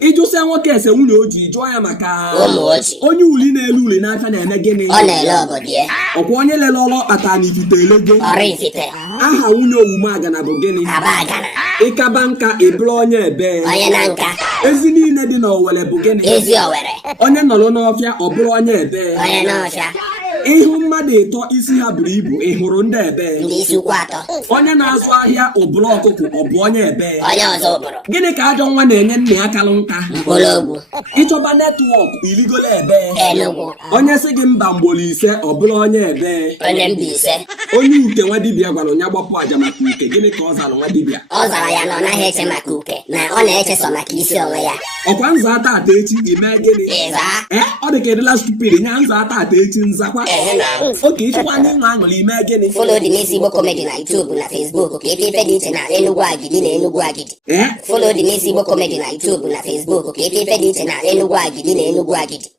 ịjụsịa nwoke ese nwunye oji jụọ ya maka onye uli na-elu ule n'aka na-eme gịnị ọkwa onye lele ọlụ ọkpata n'ifite elego aha nwunye Owumagana bụ gịnị ịkaba nka ịbụrụ onye ebe ezi niile dị n'Owere bụ gịnị onye nọrọ n'ọfịa ọ bụrụ onye ebe ịhụ mmadụ ịtọ isi ha buru ibu ị hụrụ ndị ebe onye na-azụ ahịa ụbụrụ ọkụkụ ọ bụ onye ebe gịnị ka ajọ nwa na-enye nna ya kalụ nka ịchọba netwọk iligolo ebe onye sị gị mba mgbolo ise ọ bụrụ onye ebe onye uke nwa dibịa gwara onye gbapụ aja maka uke gịnị ka ọ zara nwa dibịa ọkwa nza ata ata echi ime gịnị ọ dị ka edela stupid nya nza ata ata echi nzakwa oke ịchịkwa ndị nwa aṅụrụ ime gịnị Follow the Miss Igbo Comedy na YouTube na Facebook ka ife dị iche na Enugu Agidi na Enugu Agidi. Follow the Miss Igbo Comedy na YouTube na Facebook ka ife dị iche na Enugu Agidi na Enugu Agidi.